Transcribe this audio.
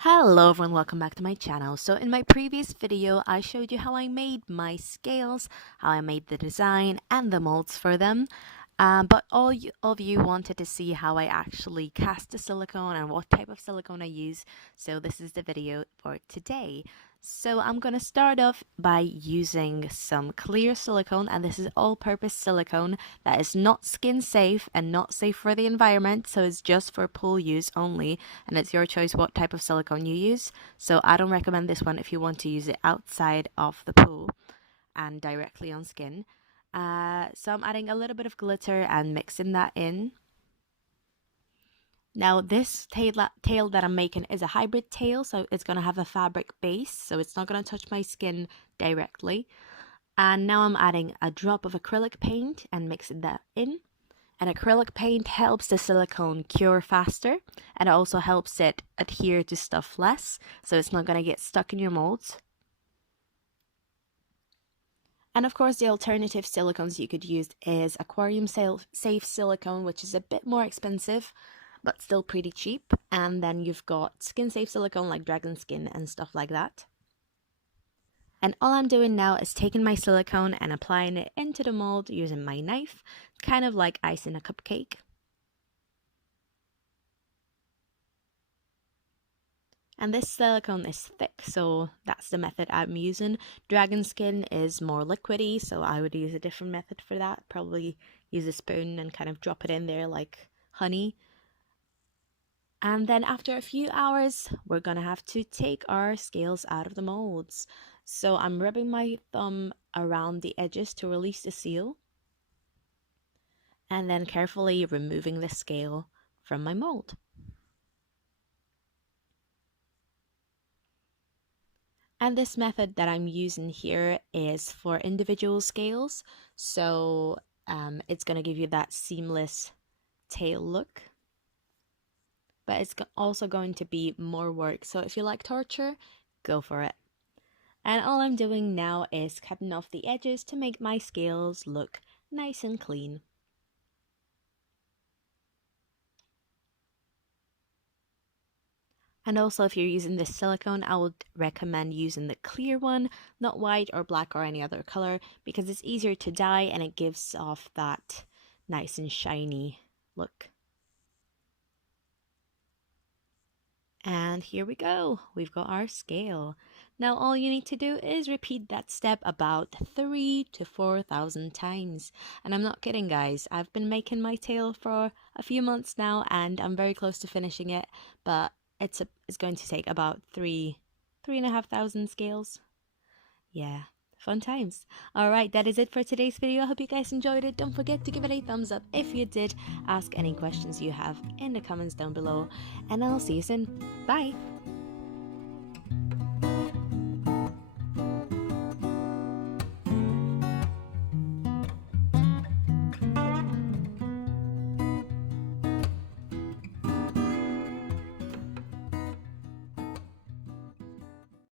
Hello everyone, welcome back to my channel. So in my previous video I showed you how I made my scales, how I made the design and the molds for them. But of you wanted to see how I actually cast the silicone and what type of silicone I use. So this is the video for today. So I'm going to start off by using some clear silicone, and this is all-purpose silicone that is not skin safe and not safe for the environment, so it's just for pool use only, and it's your choice what type of silicone you use. So I don't recommend this one if you want to use it outside of the pool and directly on skin. So I'm adding a little bit of glitter and mixing that in. Now this tail that I'm making is a hybrid tail, so it's going to have a fabric base, so it's not going to touch my skin directly. And now I'm adding a drop of acrylic paint and mixing that in. And acrylic paint helps the silicone cure faster, and it also helps it adhere to stuff less, so it's not going to get stuck in your molds. And of course, the alternative silicones you could use is aquarium safe silicone, which is a bit more expensive, but still pretty cheap. And then you've got skin safe silicone like dragon skin and stuff like that. And all I'm doing now is taking my silicone and applying it into the mold using my knife, kind of like ice in a cupcake. And this silicone is thick, so that's the method I'm using. Dragon skin is more liquidy, so I would use a different method for that. Probably use a spoon and kind of drop it in there like honey. And then after a few hours, we're gonna have to take our scales out of the molds. So I'm rubbing my thumb around the edges to release the seal, and then carefully removing the scale from my mold. And this method that I'm using here is for individual scales, so it's going to give you that seamless tail look, but it's also going to be more work, so if you like torture, go for it. And all I'm doing now is cutting off the edges to make my scales look nice and clean. And also, if you're using this silicone, I would recommend using the clear one, not white or black or any other color, because it's easier to dye and it gives off that nice and shiny look. And here we go, we've got our scale. Now all you need to do is repeat that step about 3,000 to 4,000 times. And I'm not kidding, guys, I've been making my tail for a few months now and I'm very close to finishing it, but it's going to take about 3,500 scales. Yeah, fun times. Alright, that is it for today's video. I hope you guys enjoyed it. Don't forget to give it a thumbs up if you did. Ask any questions you have in the comments down below, and I'll see you soon. Bye!